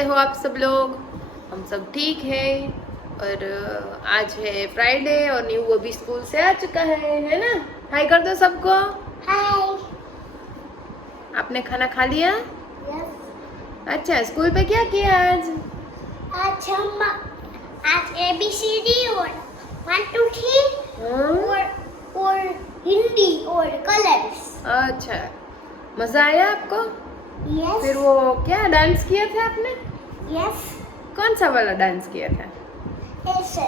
कैसे हो आप सब लोग? हम सब ठीक है। और आज है फ्राइडे और न्यू वो भी स्कूल से आ चुका है ना? हाय कर दो सबको। हाय। आपने खाना खा लिया? यस। अच्छा, स्कूल पे क्या किया आज? आज ABCD और 1 2 3 और हिंदी और कलर्स। अच्छा, मजा आया आपको? यस। फिर वो क्या डांस किया था आपने? यस। कौन सा वाला डांस किया था? ऐसे।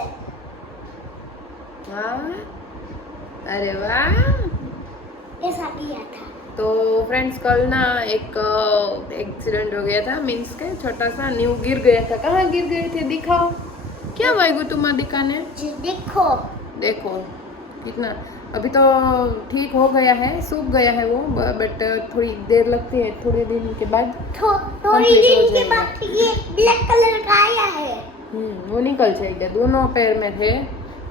वाह, अरे वाह। ऐसा किया था। तो फ्रेंड्स कल ना एक एक्सीडेंट हो गया था, मीन्स के छोटा सा न्यू गिर गया था। कहाँ गिर गए थे दिखाओ। क्या वाइगु तुम्हारा दिखाने? जी देखो। देखो कितना, अभी तो ठीक हो गया है, सूख गया है वो, बट थोड़ी देर लगती है, थोड़े दिन के बाद थोड़ी दिन के बाद ये ब्लैक कलर का आया है। वो निकल जाएगा। दोनों पैर में थे,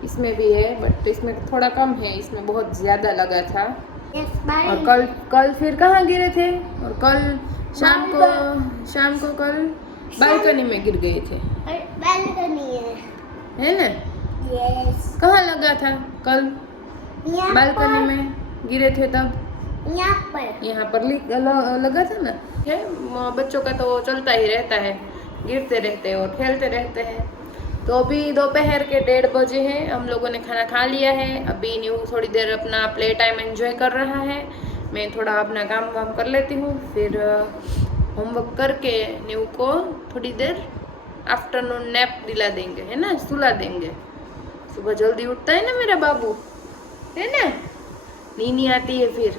इसमें भी है, बट इसमें थोड़ा कम है, इसमें बहुत ज़्यादा लगा था। और कल फिर कहाँ गिरे थे? और कल शाम को कल बालकनी में गिर गए थे। बालकनी है ना? यस। कहाँ लगा था कल? बालकनी में गिरे थे तब? यहाँ पर लगा था ना। है, बच्चों का तो चलता ही रहता है, गिरते रहते हैं और खेलते रहते हैं। तो अभी दोपहर के 1:30 बजे हैं, हम लोगों ने खाना खा लिया है। अभी न्यू थोड़ी देर अपना प्ले टाइम एंजॉय कर रहा है, मैं थोड़ा अपना काम वाम कर लेती हूँ, फिर होमवर्क करके न्यू को थोड़ी देर आफ्टरनून नैप दिला देंगे, है ना, सुला देंगे। सुबह जल्दी उठता है ना मेरा बाबू, है ना? नीनी आती है, फिर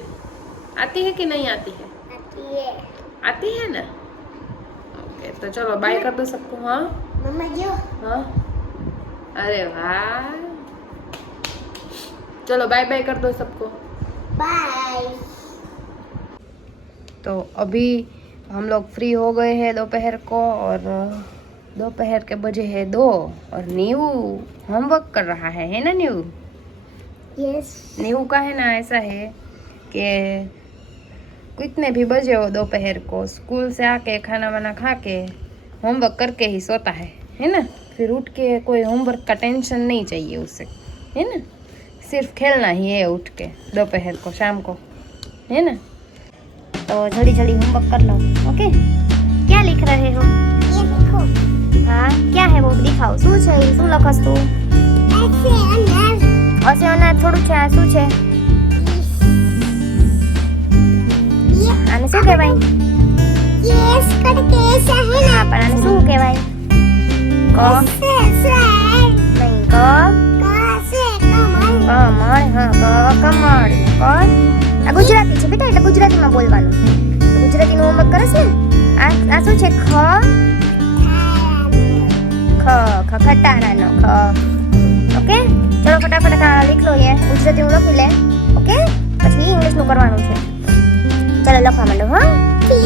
आती है कि नहीं आती है? आती है ना? ओके, तो चलो बाय कर दो सबको। हाँ मम्मा जो। हाँ, अरे वाह, चलो बाय बाय कर दो सबको। बाय। तो अभी हम लोग फ्री हो गए हैं दोपहर को, और दोपहर के बजे है 2 और न्यू होमवर्क कर रहा है ना न्यू? यस। न्यू का है ना, ऐसा है कि कितने भी बजे हो दोपहर को, स्कूल से आके खाना वाना खा के होमवर्क करके ही सोता है ना? फिर उठ के कोई होमवर्क का टेंशन नहीं चाहिए उसे, है ना? सिर्फ खेलना ही है उठ के दोपहर को, शाम को, है ना? तो जल्दी जल्दी होमवर्क कर लो। ओके, क्या लिख रहे हो? ये देखो। हाँ, क्या है वो दिखाओ। શું છે? શું લખસ તું? ऐसे અનાજ થોડું છે, આ શું છે? આને શું કહેવાય? यस करके ऐसा है ना। હા, પણ આને શું કહેવાય? ક ऐसे નહીં, ક कैसे कमल। કમળ। હા, ક કમળ। ક આ ગુજરાતી છે બેટા, એટલે ગુજરાતીમાં બોલવાનું। તો ગુજરાતીનું હોમવર્ક કરસ ને? આ શું છે? ખ ખટારાનો ખ। ઓકે, ચલો ફટાફટ લીખ લો। એ ગુજરાતીનું લખી લે, ઓકે? પછી ઇંગ્લિશનું કરવાનું છે। ચલો લખવા માંડો। હા, ठीक है।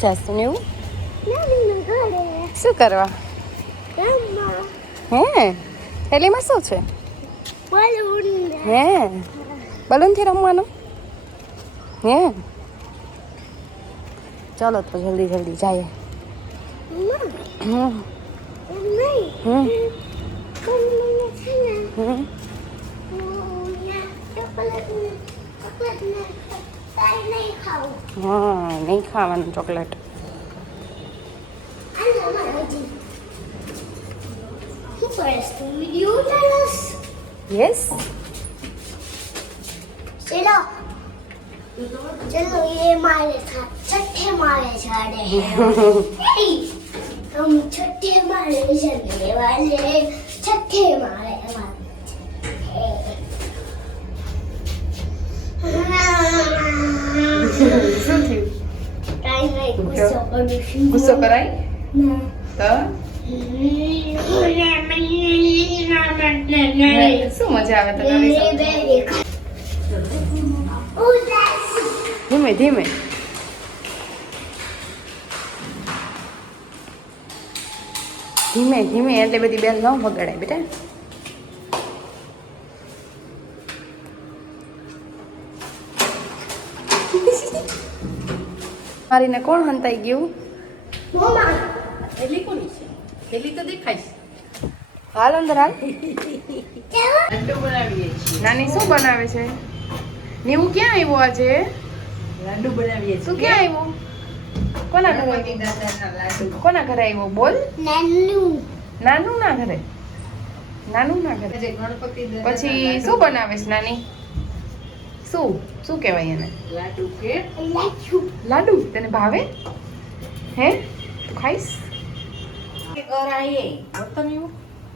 જાશું ને એવું? नानी में घरे શું કરવા? रम्मा હે, થેલીમાં શું છે? बलून હે, બલૂનથી રમવાનું? હે, ચાલો તો જલ્દી જલ્દી જાય। હમ नहीं હમ तुम मैंने सुना હમ चॉकलेट नहीं खाओ। હા, નહીં ખાવાનું chocolate. Video tell us. Yes, Chelo. चलो ये माले छठे माले चढ़े हैं हम छठे माले चढ़ने वाले छठे माले શું થયું? કાઈ નહીં ગુસ્સો કરું છું ગુસ્સો કરાય ના તો શું મજા આવે તો નવી ધીમે ધીમે ધીમે ધીમે એટલે બધી બેલ ન વગાડાય બેટા. મારીને કોણ હંતાઈ ગયું? થેલી કોની છે? થેલી તો દેખાય છે. હાલ અંદર હાલ. લાડુ બનાવીએ છીએ. નાની શું બનાવે છે? નીવું ક્યાં આવ્યો આજે? લાડુ બનાવીએ શું છીએ. ક્યાં આવ્યું? કોના ઘરે ગણપતિ આવ્યું? દાદાના લાડુ. કોના ઘરે આવ્યો? બોલ. નન્નુ નાનું ના ઘરે. નાનું ના ઘરે. આજે ગણપતિ દાદાના પછી લાડુ. શું બનાવે છે નાની? શું શું કહેવાય એને? લાડુ કે લાચુ લાડુ. તને ભાવે? હે તું ખાઈશ? घर आए बर्तन यूं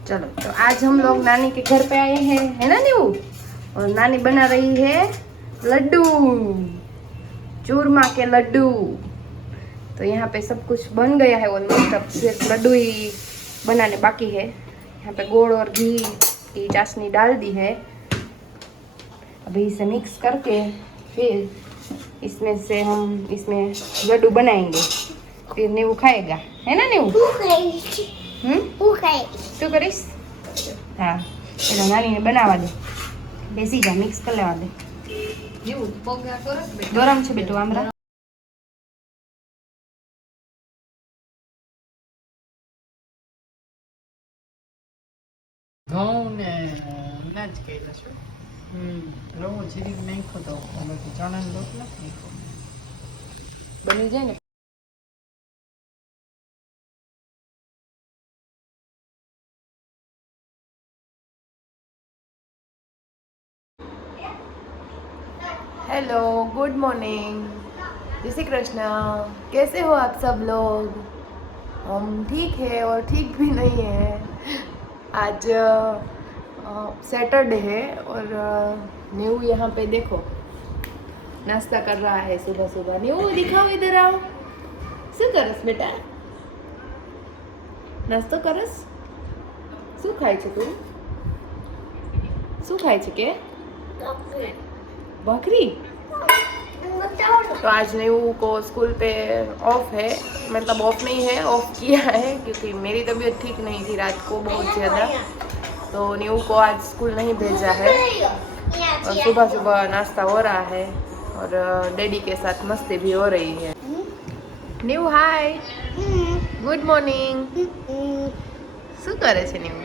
चलो तो आज हम लोग नानी के घर पे आए हैं, है ना नीवू? और नानी बना रही है लड्डू, चूरमा के लड्डू. तो यहाँ पे सब कुछ बन गया है ऑलमोस्ट. अब सिर्फ लड्डू ही बनाने बाकी है. यहाँ पे गोड़ और घी की चाशनी डाल दी है. अभी इसे मिक्स करके फिर इसमें से हम इसमें लड्डू बनाएंगे. फिर नीवू खाएगा, है ना नीवू? હું ખાઈશ હું ખાઈશ શું કરીશ? હા એટલે નાનીને બનાવવા દે. બેસી જા, મિક્સ કરી લેવા દે. એવું પગા કરો ને બેટા. ગરમ છે બેટું આમરા. ઘઉં ને અનાજ કર્યા છે. રવો જીરીક નાખ્યો તો અમે તો ચણાનો લોટ નથી નાખ્યો. બની જાય ને. हेलो, गुड मॉर्निंग, जय श्री कृष्ण. कैसे हो आप सब लोग? हम ठीक है और ठीक भी नहीं है. आज सैटरडे है और न्यू यहाँ पे देखो नाश्ता कर रहा है सुबह सुबह. न्यू दिखाओ इधर आओ. શું કરસ બેટા? નાસ્તો કરસ? શું ખાય છે તું? શું ખાય છે કે? भाखरी. तो आज न्यू को स्कूल पे ऑफ है, मतलब ऑफ नहीं है, ऑफ किया है क्योंकि मेरी तबीयत ठीक नहीं थी रात को बहुत ज़्यादा. तो न्यू को आज स्कूल नहीं भेजा है और सुबह सुबह नाश्ता हो रहा है और डैडी के साथ मस्ती भी हो रही है. न्यू हाय, गुड मॉर्निंग. શું કરે છે न्यू?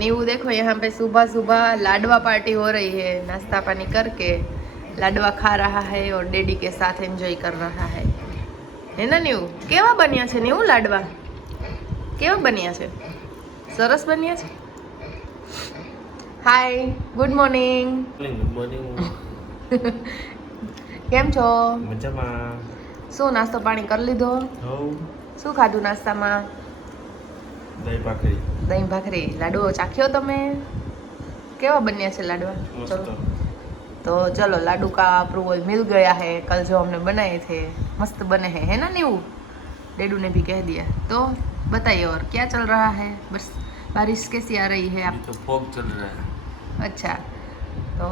न्यू देखो यहाँ पे सुबह सुबह लाडवा पार्टी हो रही है. नाश्ता पानी करके लाडवा खा रहा है और डैडी के साथ एंजॉय कर रहा है ना न्यू? केवा बन्या छे न्यू लाडवा? केवा बन्या छे? सरस बन्या छे. हाय, गुड मॉर्निंग. Good morning. કેમ છો? મજામાં. શું નાસ્તો પાણી કરી લીધો? હવ શું ખાધું નાસ્તામાં? દહીં ભાખરી દહીં ભાખરી. લાડવો ચાખ્યો તમે? કેવા બન્યા છે लाडवा? મસ્ત. चलो तो चलो लाडू का अप्रूवल मिल गया है. कल जो हमने बनाए थे मस्त बने हैं, है ना न्यू? डेडू ने भी कह दिया. तो बताइए और क्या चल रहा है? बस बारिश कैसी आ रही है आप? તો ફોગ ચલ રહા है. अच्छा, तो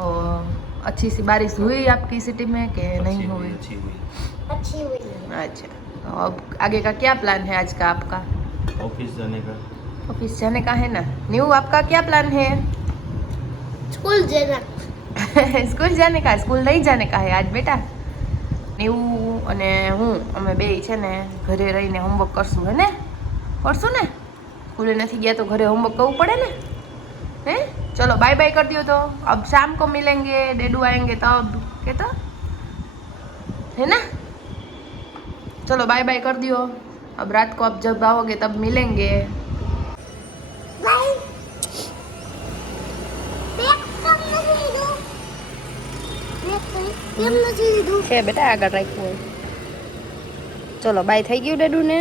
अच्छी सी बारिश हुई आपकी सिटी में कि नहीं हुई? अच्छी हुई. अच्छी हुई अच्छा, तो अब आगे का क्या प्लान है आज का आपका? ऑफिस जाने का. ऑफिस जाने का है ना? न्यू आपका क्या प्लान है? स्कूल जाना સ્કૂલ જાને કા? સ્કૂલ નહીં જાને કા હે આજ બેટા? નેવું અને હું અમે બે છે ને ઘરે રહીને હોમવર્ક કરશું, હે ને? કરશું ને? સ્કૂલે નથી ગયા તો ઘરે હોમવર્ક કરવું પડે ને? હે चलो बाय बाय कर दियो. तो अब शाम को मिलेंगे, डेडू आएंगे तब, के तो है ना? चलो बाय बाय कर दियो. अब रात को आप जब आओगे तब मिलेंगे. बैग कम नहीं दो बैग કેમ નથી લીધું છે બેટા આગળ રાખ્યું હોય. ચલો બાય થઈ ગયું ડેડુ ને.